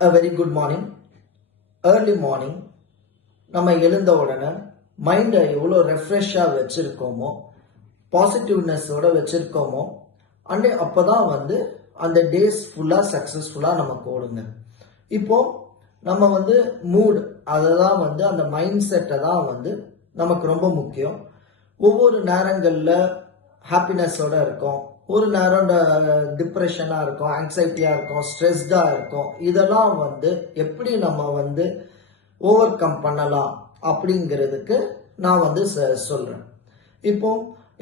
A very good morning. Early morning நம்ம எழுந்த உடனே மைண்டை எவ்வளோ ரெஃப்ரெஷ்ஷாக வச்சுருக்கோமோ, பாசிட்டிவ்னஸோட வச்சுருக்கோமோ, அண்ட் அப்போ தான் அந்த டேஸ் ஃபுல்லாக சக்ஸஸ்ஃபுல்லாக நமக்கு ஓடுங்க. இப்போது நம்ம மூட் அதை தான் அந்த மைண்ட் செட்டை தான் நமக்கு ரொம்ப முக்கியம். ஒவ்வொரு நேரங்களில் ஹாப்பினஸோட இருக்கும், ஒரு நேரம் டிப்ரெஷனாக இருக்கும், ஆங்ஸைட்டியாக இருக்கும், ஸ்ட்ரெஸ்டாக இருக்கும். இதெல்லாம் எப்படி நம்ம ஓவர் கம் பண்ணலாம் அப்படிங்கிறதுக்கு நான் சொல்கிறேன். இப்போ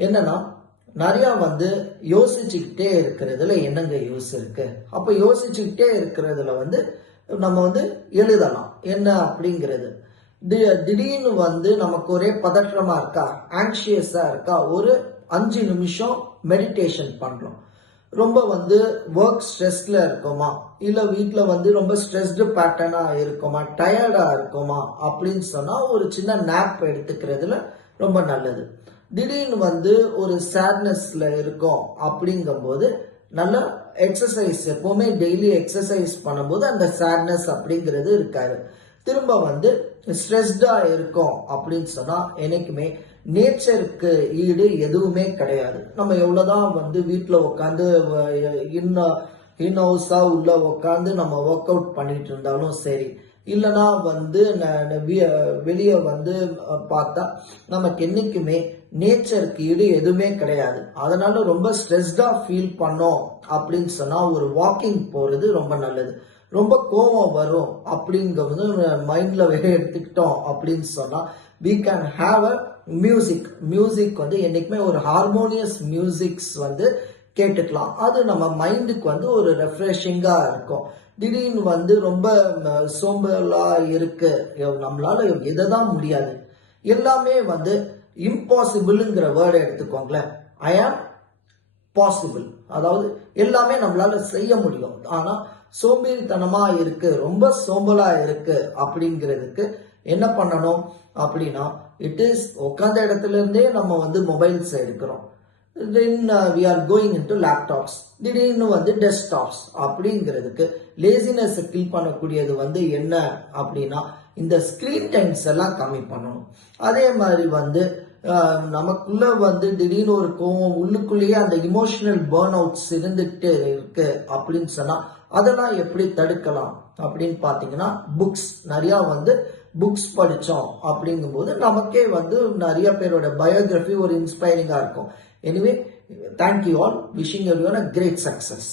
என்னன்னா நிறையா யோசிச்சுக்கிட்டே இருக்கிறதுல என்னங்க யூஸ் இருக்கு? அப்போ யோசிச்சுக்கிட்டே இருக்கிறதுல நம்ம எழுதலாம் என்ன அப்படிங்கிறது. திடீர்னு நமக்கு ஒரே பதற்றமா இருக்கா, ஆங்ஷியஸா இருக்கா, ஒரு 5 நிமிஷம் மெடிடேஷன் பண்றோம். ரொம்ப ஒர்க் ஸ்ட்ரெஸ்ல இருக்கோமா, இல்ல வீட்டுல ரொம்ப ஸ்ட்ரெஸ்டு பேட்டர்னா இருக்குமா, டயர்டா இருக்குமா அப்படின்னு சொன்னா ஒரு சின்ன நேப் எடுத்துக்கிறதுல ரொம்ப நல்லது. திடீர்னு ஒரு சேட்னஸ்ல இருக்கோம் அப்படிங்கும் போது நல்ல எக்ஸசைஸ், எப்பவுமே டெய்லி எக்ஸசைஸ் பண்ணும்போது அந்த சேட்னஸ் அப்படிங்கிறது இருக்காது. திரும்ப ஸ்ட்ரெஸ்டா இருக்கும் அப்படின்னு சொன்னா என்னைக்குமே நேச்சருக்கு ஈடு எதுவுமே கிடையாது. நம்ம எவ்வளவுதான் வீட்டுல உட்காந்து இன் ஹவுஸா உள்ள உட்காந்து நம்ம ஒர்க் அவுட் பண்ணிட்டு இருந்தாலும் சரி, இல்லைன்னா வெளியே பார்த்தா நமக்கு என்னைக்குமே நேச்சருக்கு ஈடு எதுவுமே கிடையாது. அதனால ரொம்ப ஸ்ட்ரெஸ்டா ஃபீல் பண்ணோம் அப்படின்னு சொன்னா ஒரு வாக்கிங் போறது ரொம்ப நல்லது. ரொம்ப கோபம் வரும் அப்படிங்கிறது மைண்ட்ல எடுத்துக்கிட்டோம் அப்படின்னு சொன்னா we can have a music என்னைக்குமே ஒரு ஹார்மோனியஸ் மியூசிக்ஸ் கேட்டுக்கலாம். அது நம்ம மைண்டுக்கு ஒரு ரெஃப்ரெஷிங்கா இருக்கும். திடீர்னு ரொம்ப சோம்பலா இருக்கு, நம்மளால எதைதான் முடியாது, எல்லாமே இம்பாசிபிள்ங்கிற வேர்டை எடுத்துக்கோங்களேன். ஐ ஆம் பாசிபிள், அதாவது எல்லாமே நம்மளால செய்ய முடியும். ஆனா சோம்பேறித்தனமா இருக்கு, ரொம்ப சோம்பலா இருக்கு அப்படிங்கிறதுக்கு என்ன பண்ணணும் அப்படின்னா, இட் இஸ் உட்காந்த இடத்துல இருந்தே நம்ம மொபைல்ஸ் எடுக்கிறோம். Then we are going into laptops, திடீர்னு டெஸ்க்டாப்ஸ். அப்படிங்கிறதுக்கு லேசினஸ் கில் பண்ணக்கூடியது என்ன அப்படின்னா இந்த ஸ்கிரீன் டைம்ஸ் எல்லாம் கம்மி பண்ணணும். அதே மாதிரி நமக்குள்ள திடீர்னு ஒரு கோவம், உள்ளுக்குள்ளேயே அந்த இமோஷனல் பர்ன் அவுட்ஸ் இருந்துகிட்டே இருக்கு அப்படின்னு சொன்னா அதெல்லாம் எப்படி தடுக்கலாம் அப்படின்னு பாத்தீங்கன்னா, புக்ஸ் நிறைய புக்ஸ் படிச்சோம் அப்படிங்கும்போது நமக்கே நிறைய பேரோட பயோகிராஃபி ஒரு இன்ஸ்பைரிங்கா இருக்கும். Anyway, thank you all, wishing everyone a great success.